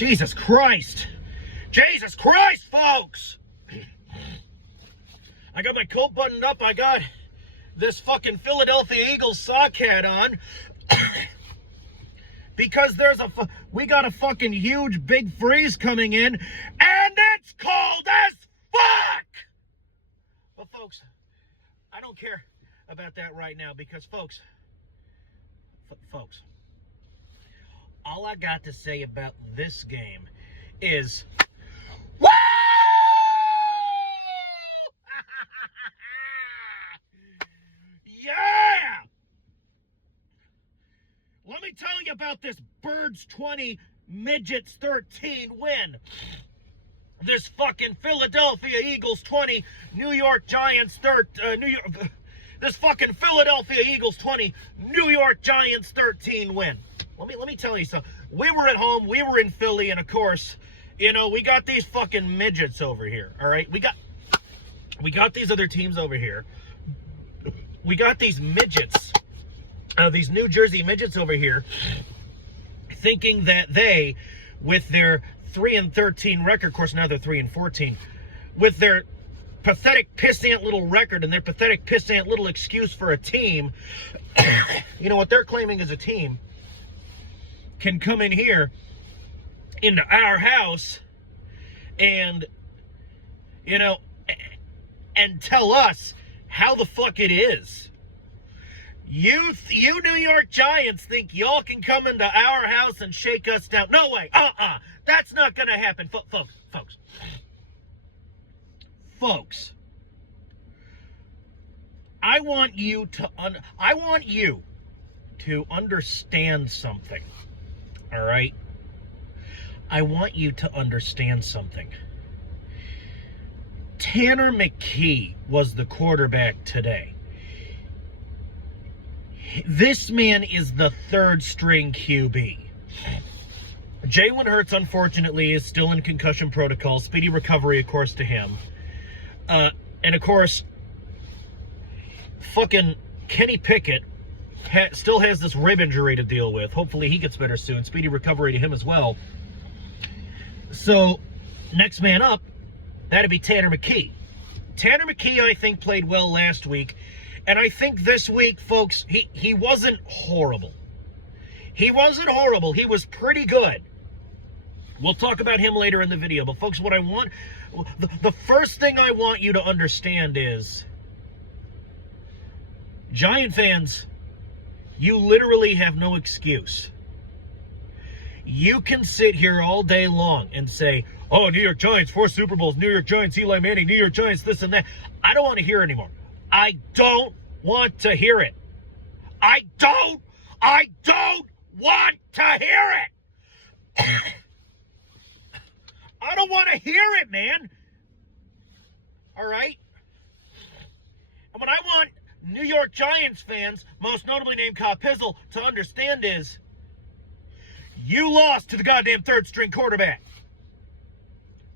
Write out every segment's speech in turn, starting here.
Jesus Christ. Jesus Christ, folks. I got my coat buttoned up. I got this fucking Philadelphia Eagles sock hat on. Because we got a fucking huge big freeze coming in, and it's cold as fuck! But folks, I don't care about that right now because folks, all I got to say about this game is, woo! Yeah! Let me tell you about this Birds 20, Midgets 13 win. This fucking Philadelphia Eagles 20, New York Giants this fucking Philadelphia Eagles 20, New York Giants 13 win. Let me tell you something. We were at home, we were in Philly, and of course, you know, we got these fucking midgets over here, all right? We got these other teams over here. We got these midgets, these New Jersey midgets over here, thinking that they, with their 3-13 record, of course now they're 3-14, with their pathetic pissant little record and their pathetic pissant little excuse for a team, you know, what they're claiming as a team, can come in here into our house and, you know, and tell us how the fuck it is. You New York Giants think y'all can come into our house and shake us down. No way. That's not going to happen. Folks. I want you to understand something. All right? I want you to understand something. Tanner McKee was the quarterback today. This man is the third string QB. Jalen Hurts, unfortunately, is still in concussion protocol. Speedy recovery, of course, to him. And, of course, fucking Kenny Pickett still has this rib injury to deal with. Hopefully he gets better soon. Speedy recovery to him as well. So, next man up, that'd be Tanner McKee. Tanner McKee, I think, played well last week. And I think this week, folks, he wasn't horrible. He wasn't horrible. He was pretty good. We'll talk about him later in the video. But, folks, what I want, the first thing I want you to understand is, Giant fans, you literally have no excuse. You can sit here all day long and say, oh, New York Giants, 4 Super Bowls, New York Giants, Eli Manning, New York Giants, this and that. I don't want to hear it anymore. I don't want to hear it. I don't want to hear it. I don't want to hear it, man. All right? And what I want New York Giants fans, most notably named Kyle Pizzle, to understand is, you lost to the goddamn third string quarterback.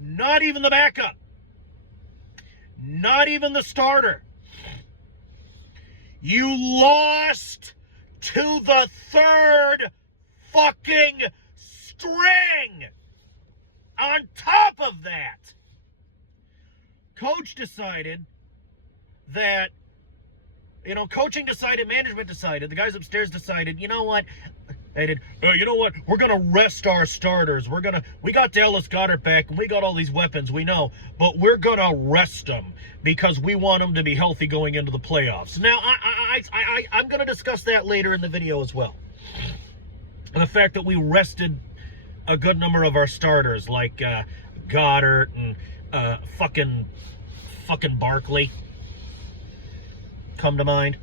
Not even the backup. Not even the starter. You lost to the third fucking string. On top of that, coach decided that, you know, coaching decided, management decided, the guys upstairs decided, you know what? They did, you know what? We're going to rest our starters. We got Dallas Goedert back, and we got all these weapons, we know, but we're going to rest them because we want them to be healthy going into the playoffs. Now, I'm going to discuss that later in the video as well. And the fact that we rested a good number of our starters, like Goddard and fucking Barkley, come to mind.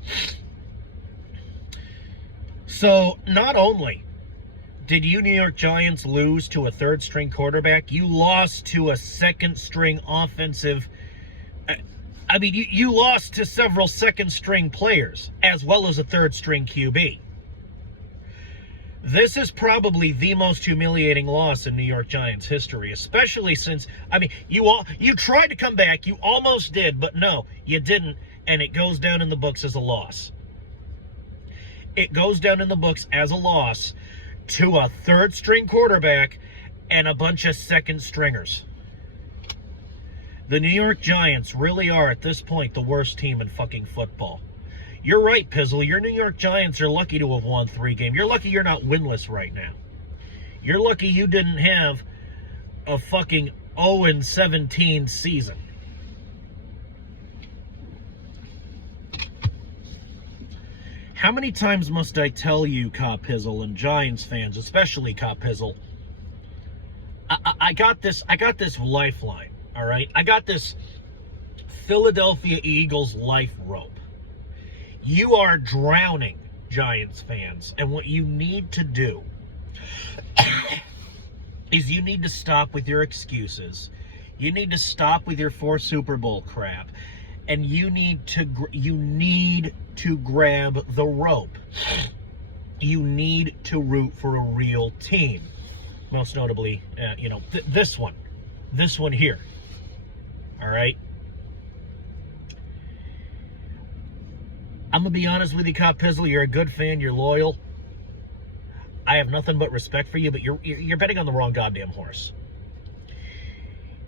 So, not only did you New York Giants lose to a third-string quarterback, you lost to a second-string offensive... I mean, you lost to several second-string players, as well as a third-string QB. This is probably the most humiliating loss in New York Giants history, especially since, I mean, you tried to come back, you almost did, but no, you didn't, and it goes down in the books as a loss. It goes down in the books as a loss to a third-string quarterback and a bunch of second stringers. The New York Giants really are, at this point, the worst team in fucking football. You're right, Pizzle. Your New York Giants are lucky to have won 3 games. You're lucky you're not winless right now. You're lucky you didn't have a fucking 0-17 season. How many times must I tell you, Cop Pizzle, and Giants fans, especially Cop Pizzle, I got this lifeline, all right? I got this Philadelphia Eagles life rope. You are drowning, Giants fans, and what you need to do is you need to stop with your excuses. You need to stop with your 4 Super Bowl crap, and you need to grab the rope. You need to root for a real team. Most notably, this one here. All right. I'm going to be honest with you, Cop Pizzle. You're a good fan. You're loyal. I have nothing but respect for you, but you're betting on the wrong goddamn horse.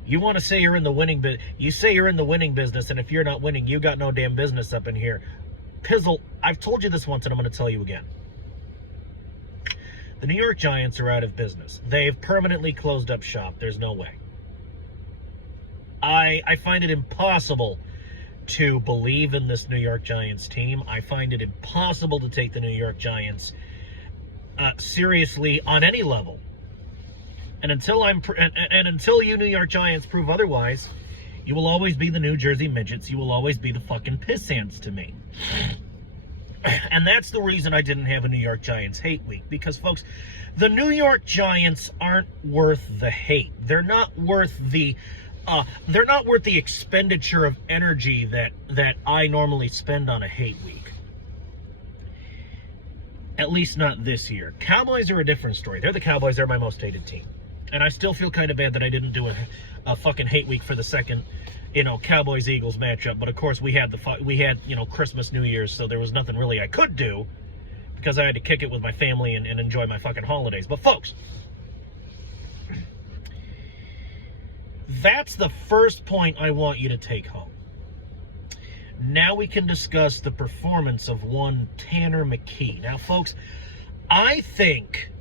You want to say you're in the winning business. You say you're in the winning business, and if you're not winning, you got no damn business up in here. Pizzle, I've told you this once, and I'm going to tell you again. The New York Giants are out of business. They've permanently closed up shop. There's no way. I find it impossible to believe in this New York Giants team. I find it impossible to take the New York Giants seriously on any level. And until you New York Giants prove otherwise, you will always be the New Jersey Midgets. You will always be the fucking pissants to me. And that's the reason I didn't have a New York Giants hate week. Because, folks, the New York Giants aren't worth the hate. They're not worth the expenditure of energy that I normally spend on a hate week. At least not this year. Cowboys are a different story. They're the Cowboys. They're my most hated team. And I still feel kind of bad that I didn't do a fucking hate week for the second, Cowboys-Eagles matchup. But, of course, we had Christmas, New Year's, so there was nothing really I could do because I had to kick it with my family and enjoy my fucking holidays. But, folks, that's the first point I want you to take home. Now we can discuss the performance of one Tanner McKee. Now, folks, I think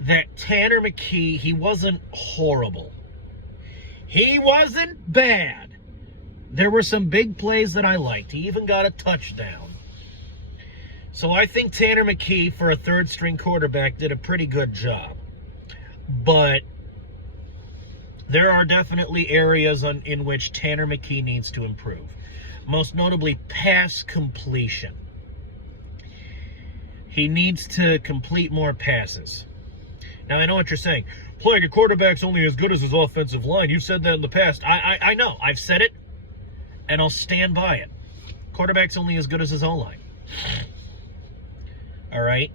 that Tanner McKee, he wasn't horrible. He wasn't bad. There were some big plays that I liked. He even got a touchdown. So I think Tanner McKee, for a third-string quarterback, did a pretty good job. But there are definitely areas in which Tanner McKee needs to improve. Most notably, pass completion. He needs to complete more passes. Now, I know what you're saying. Playing a quarterback's only as good as his offensive line. You've said that in the past. I know. I've said it, and I'll stand by it. Quarterback's only as good as his O-line. All right?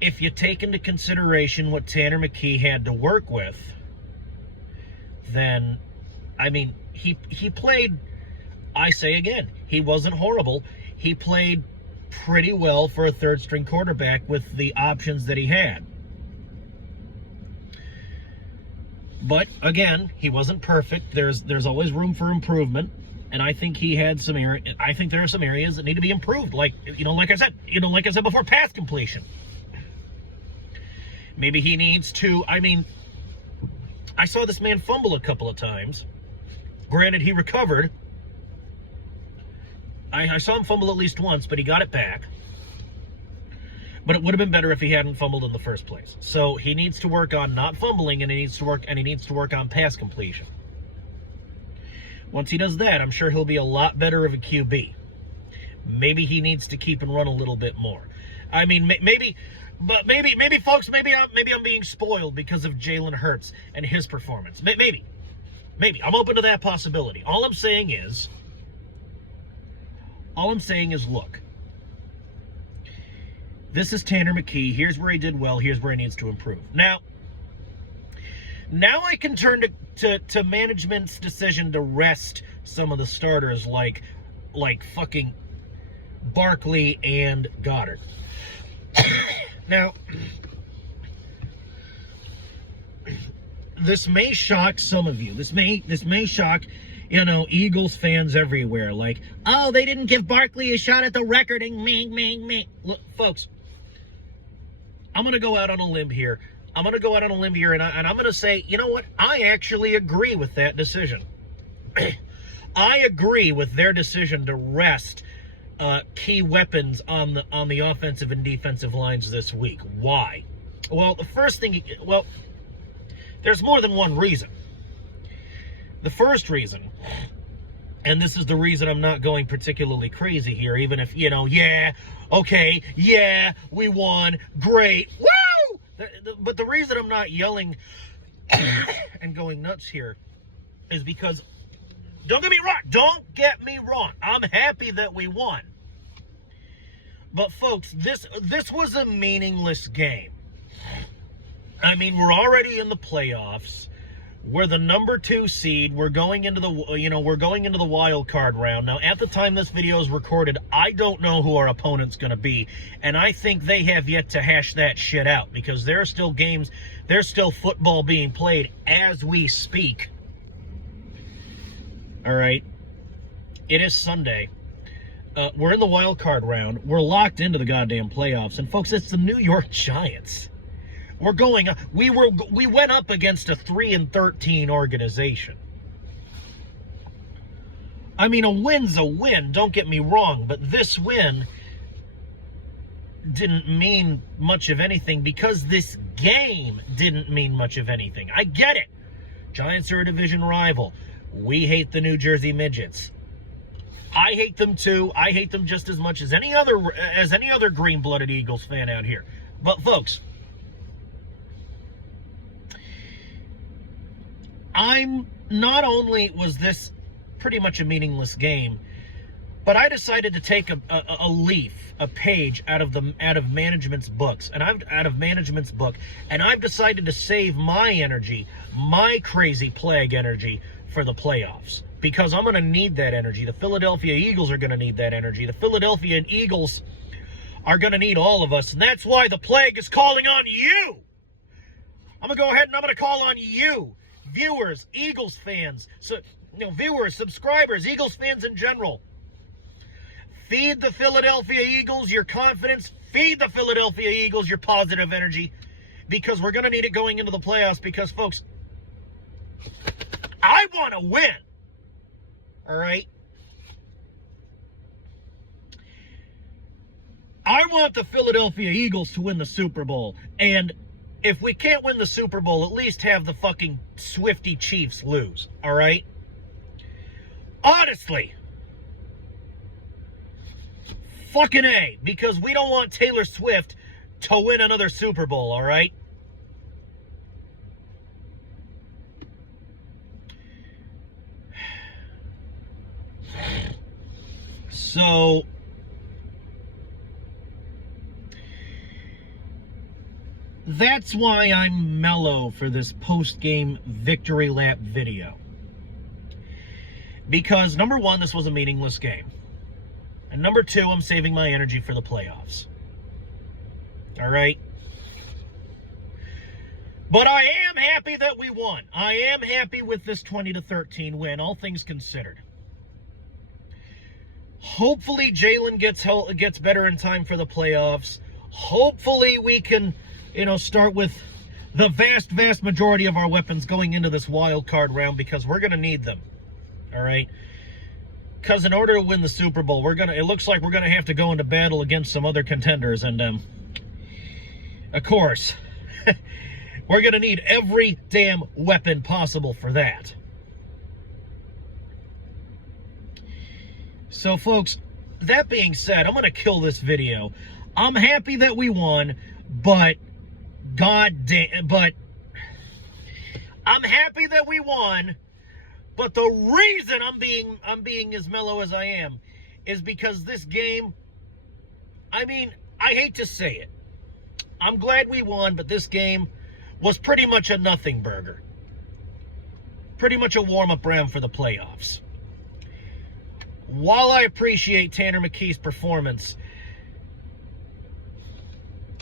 If you take into consideration what Tanner McKee had to work with, then, he played, I say again, he wasn't horrible. He played pretty well for a third-string quarterback with the options that he had. But, again, he wasn't perfect. There's always room for improvement. And I think he had I think there are some areas that need to be improved. Like I said before, pass completion. Maybe he needs to, I saw this man fumble a couple of times. Granted, he recovered. I saw him fumble at least once, but he got it back. But it would have been better if he hadn't fumbled in the first place. So he needs to work on not fumbling, and he needs to work on pass completion. Once he does that, I'm sure he'll be a lot better of a QB. Maybe he needs to keep and run a little bit more. Maybe, folks, maybe I'm being spoiled because of Jalen Hurts and his performance. Maybe. I'm open to that possibility. All I'm saying is, look, this is Tanner McKee. Here's where he did well. Here's where he needs to improve. Now I can turn to management's decision to rest some of the starters like fucking Barkley and Goddard. Now, this may shock some of you. This may shock, Eagles fans everywhere. Like, oh, they didn't give Barkley a shot at the recording. Me. Look, folks, I'm going to go out on a limb here. And I'm going to say, you know what? I actually agree with that decision. I agree with their decision to rest key weapons on the offensive and defensive lines this week. Why? Well, the first thing, there's more than one reason. The first reason, and this is the reason I'm not going particularly crazy here, even if, we won, great, woo! But the reason I'm not yelling and going nuts here is because, don't get me wrong, I'm happy that we won. But folks, this was a meaningless game. I mean, we're already in the playoffs. We're the number 2 seed. We're going into the wild card round. Now, at the time this video is recorded, I don't know who our opponent's going to be, and I think they have yet to hash that shit out because there are still games, there's still football being played as we speak. All right. It is Sunday. We're in the wild card round. We're locked into the goddamn playoffs, and folks, it's the New York Giants. We went up against a 3-13 organization. I mean, a win's a win, don't get me wrong, but this win didn't mean much of anything because this game didn't mean much of anything. I get it. Giants are a division rival. We hate the New Jersey Midgets. I hate them too. I hate them just as much as any other green-blooded Eagles fan out here. But folks, not only was this pretty much a meaningless game, but I decided to take a page out of management's books, and I've decided to save my energy, my crazy plague energy, for the playoffs, because I'm going to need that energy. The Philadelphia Eagles are going to need that energy. The Philadelphia Eagles are going to need all of us, and that's why the plague is calling on you. I'm going to go ahead and I'm going to call on you, viewers, Eagles fans, viewers, subscribers, Eagles fans in general. Feed the Philadelphia Eagles your confidence. Feed the Philadelphia Eagles your positive energy, because we're going to need it going into the playoffs, because, folks, I want to win. All right? I want the Philadelphia Eagles to win the Super Bowl. And if we can't win the Super Bowl, at least have the fucking Swiftie Chiefs lose. All right? Honestly. Fucking A. Because we don't want Taylor Swift to win another Super Bowl. All right? So, that's why I'm mellow for this post-game victory lap video. Because, number one, this was a meaningless game. And number two, I'm saving my energy for the playoffs. All right? But I am happy that we won. I am happy with this 20-13 win, all things considered. Hopefully Jalen gets better in time for the playoffs. Hopefully we can, start with the vast majority of our weapons going into this wild card round, because we're going to need them. All right? Because in order to win the Super Bowl, it looks like we're going to have to go into battle against some other contenders. And, of course, we're going to need every damn weapon possible for that. So, folks, that being said, I'm going to kill this video. I'm happy that we won, but I'm happy that we won, but the reason I'm being as mellow as I am is because this game, I hate to say it. I'm glad we won, but this game was pretty much a nothing burger. Pretty much a warm-up round for the playoffs. While I appreciate Tanner McKee's performance,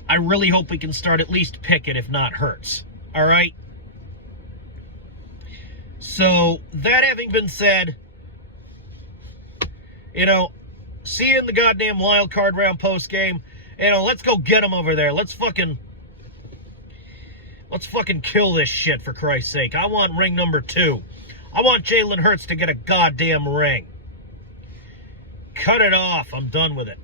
I really hope we can start at least Pickett, if not Hurts. All right? So, that having been said, see you in the goddamn wild card round post game. Let's go get them over there. Let's fucking kill this shit, for Christ's sake. I want ring number 2. I want Jalen Hurts to get a goddamn ring. Cut it off. I'm done with it.